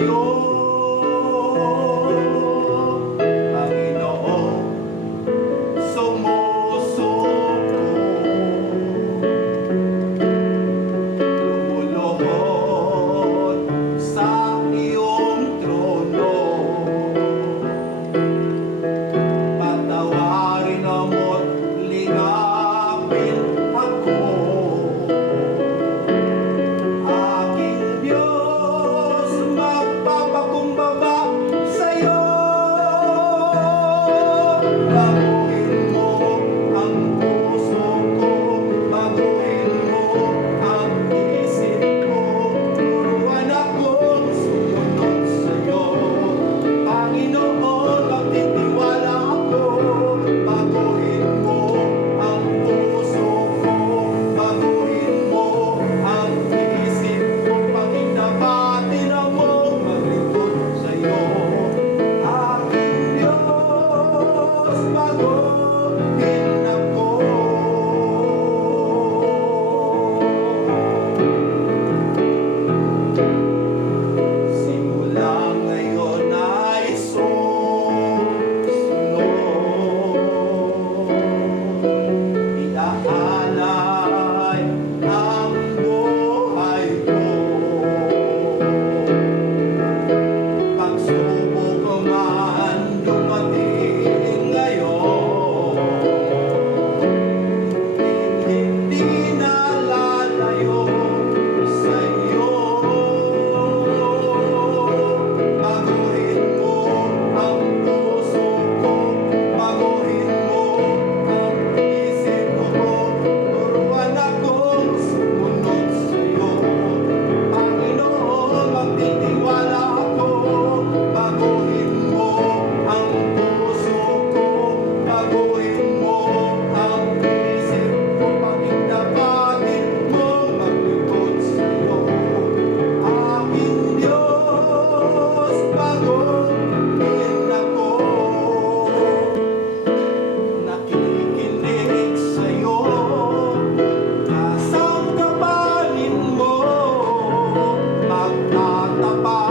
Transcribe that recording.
sa'yo, Panginoon, sumusuko, lumuluhod sa iyong trono. Patawarin mo't ligapin ako, aking Diyos, magpapakumbaba sa'yo. Baguhin mo ang puso ko, baguhin mo ang isip ko, turuan akong sumunod sa'yo. Panginoon, magtitiwala ako, baguhin mo ang puso ko, baguhin mo ang isip ko, pakitabatin mo, maglingkod sa'yo. Aking Diyos, baguhin ako. Simula ngayon ay susunod, iaalay ang buhay ko. Pagsubok man dumating ngayon, hindi na lalayo sa'yo. Baguhin mo ang puso ko, baguhin mo ang isip ko, turuan akong sumunod sa'yo. Panginoon, magtitiwala ako, baguhin mo ang puso ko, baguhin mo ang isip ko, pakitabatin mo, maglingkod sa'yo. Aking Diyos, baguhin ako, nakikinig sa'yo, nasangkapanin mo, magtatapat